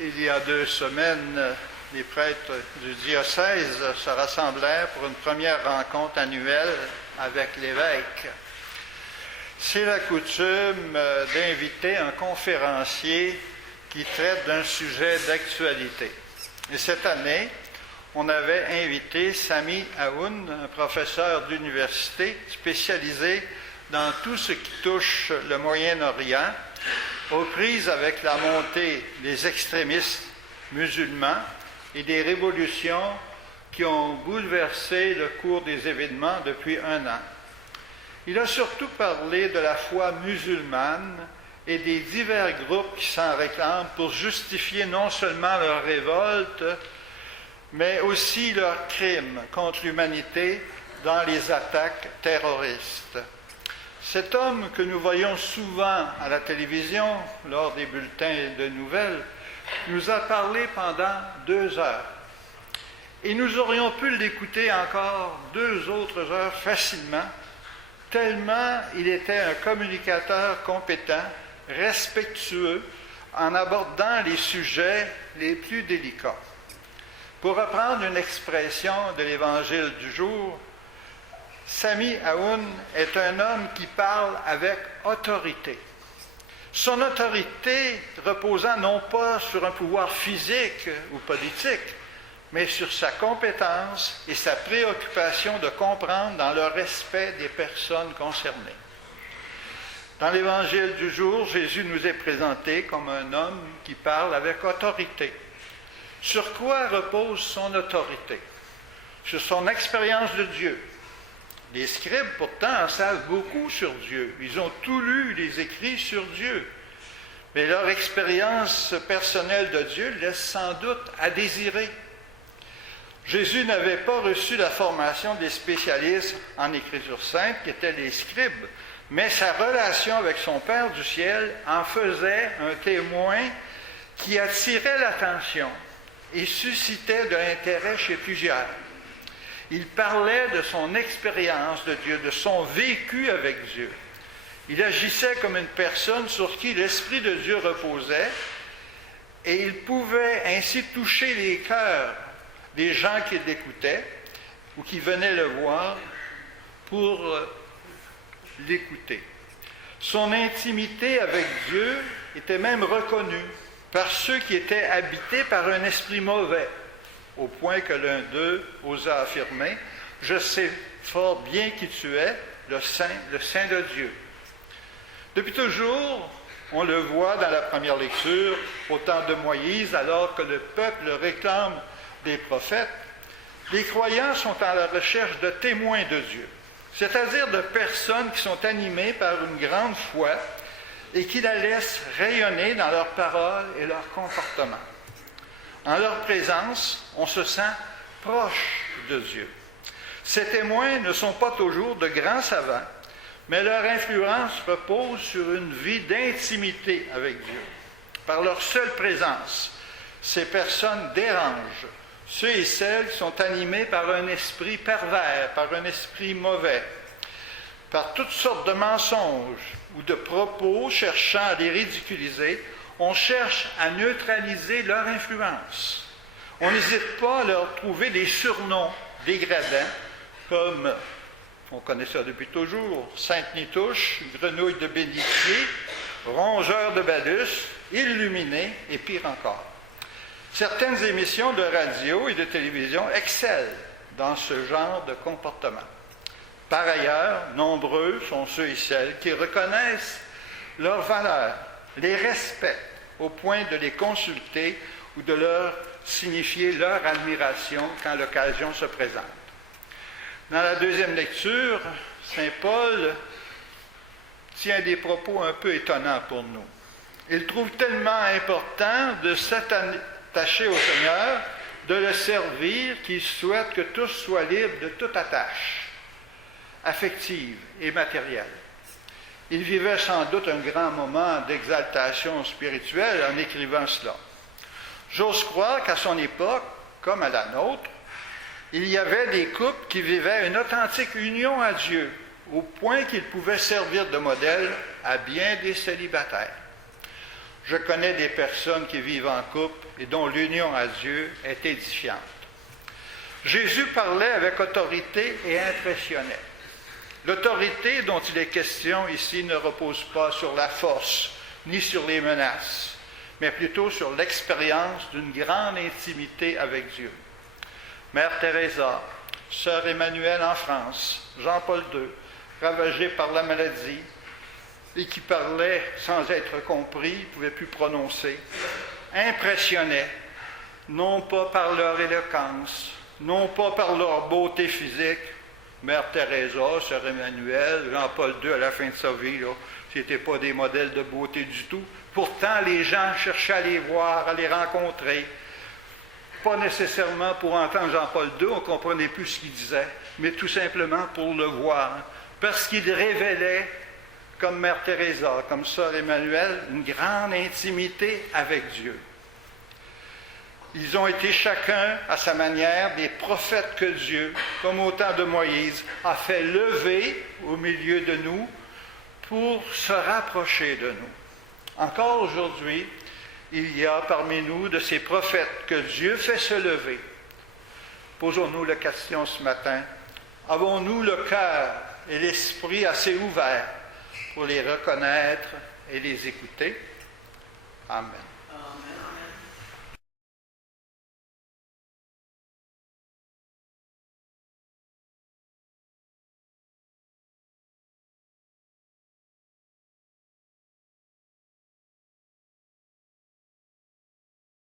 Il y a 2 semaines, les prêtres du diocèse se rassemblèrent pour une première rencontre annuelle avec l'évêque. C'est la coutume d'inviter un conférencier qui traite d'un sujet d'actualité. Et cette année, on avait invité Sami Aoun, un professeur d'université spécialisé dans tout ce qui touche le Moyen-Orient, aux prises avec la montée des extrémistes musulmans et des révolutions qui ont bouleversé le cours des événements depuis 1 an. Il a surtout parlé de la foi musulmane et des divers groupes qui s'en réclament pour justifier non seulement leur révolte, mais aussi leurs crimes contre l'humanité dans les attaques terroristes. Cet homme que nous voyons souvent à la télévision, lors des bulletins de nouvelles, nous a parlé pendant 2 heures. Et nous aurions pu l'écouter encore 2 autres heures facilement, tellement il était un communicateur compétent, respectueux, en abordant les sujets les plus délicats. Pour reprendre une expression de l'Évangile du jour, Sami Aoun est un homme qui parle avec autorité. Son autorité reposant non pas sur un pouvoir physique ou politique, mais sur sa compétence et sa préoccupation de comprendre dans le respect des personnes concernées. Dans l'Évangile du jour, Jésus nous est présenté comme un homme qui parle avec autorité. Sur quoi repose son autorité? Sur son expérience de Dieu. Les scribes, pourtant, en savent beaucoup sur Dieu. Ils ont tout lu les écrits sur Dieu. Mais leur expérience personnelle de Dieu laisse sans doute à désirer. Jésus n'avait pas reçu la formation des spécialistes en Écriture sainte, qui étaient les scribes, mais sa relation avec son Père du ciel en faisait un témoin qui attirait l'attention et suscitait de l'intérêt chez plusieurs. Il parlait de son expérience de Dieu, de son vécu avec Dieu. Il agissait comme une personne sur qui l'Esprit de Dieu reposait et il pouvait ainsi toucher les cœurs des gens qui l'écoutaient ou qui venaient le voir pour l'écouter. Son intimité avec Dieu était même reconnue par ceux qui étaient habités par un esprit mauvais, au point que l'un d'eux osa affirmer « Je sais fort bien qui tu es, le Saint de Dieu ». Depuis toujours, on le voit dans la première lecture, au temps de Moïse, alors que le peuple réclame des prophètes, les croyants sont à la recherche de témoins de Dieu, c'est-à-dire de personnes qui sont animées par une grande foi et qui la laissent rayonner dans leurs paroles et leurs comportements. En leur présence, on se sent proche de Dieu. Ces témoins ne sont pas toujours de grands savants, mais leur influence repose sur une vie d'intimité avec Dieu. Par leur seule présence, ces personnes dérangent ceux et celles qui sont animés par un esprit pervers, par un esprit mauvais, par toutes sortes de mensonges ou de propos cherchant à les ridiculiser. On cherche à neutraliser leur influence. On n'hésite pas à leur trouver des surnoms dégradants, comme, on connaît ça depuis toujours, Sainte-Nitouche, Grenouille de Bénitier, Rongeur de Balus, Illuminé et pire encore. Certaines émissions de radio et de télévision excellent dans ce genre de comportement. Par ailleurs, nombreux sont ceux et celles qui reconnaissent leurs valeurs, les respectent au point de les consulter ou de leur signifier leur admiration quand l'occasion se présente. Dans la deuxième lecture, saint Paul tient des propos un peu étonnants pour nous. Il trouve tellement important de s'attacher au Seigneur, de le servir, qu'il souhaite que tous soient libres de toute attache affective et matérielle. Il vivait sans doute un grand moment d'exaltation spirituelle en écrivant cela. J'ose croire qu'à son époque, comme à la nôtre, il y avait des couples qui vivaient une authentique union à Dieu, au point qu'ils pouvaient servir de modèle à bien des célibataires. Je connais des personnes qui vivent en couple et dont l'union à Dieu est édifiante. Jésus parlait avec autorité et impressionnait. L'autorité dont il est question ici ne repose pas sur la force ni sur les menaces, mais plutôt sur l'expérience d'une grande intimité avec Dieu. Mère Teresa, Sœur Emmanuel en France, Jean-Paul II, ravagé par la maladie et qui parlait sans être compris, ne pouvait plus prononcer, impressionnaient, non pas par leur éloquence, non pas par leur beauté physique. Mère Teresa, Sœur Emmanuel, Jean-Paul II à la fin de sa vie, ce n'étaient pas des modèles de beauté du tout. Pourtant, les gens cherchaient à les voir, à les rencontrer. Pas nécessairement pour entendre Jean-Paul II, on ne comprenait plus ce qu'il disait, mais tout simplement pour le voir. Parce qu'il révélait, comme Mère Teresa, comme Sœur Emmanuel, une grande intimité avec Dieu. Ils ont été chacun, à sa manière, des prophètes que Dieu, comme au temps de Moïse, a fait lever au milieu de nous pour se rapprocher de nous. Encore aujourd'hui, il y a parmi nous de ces prophètes que Dieu fait se lever. Posons-nous la question ce matin. Avons-nous le cœur et l'esprit assez ouverts pour les reconnaître et les écouter? Amen. Amen.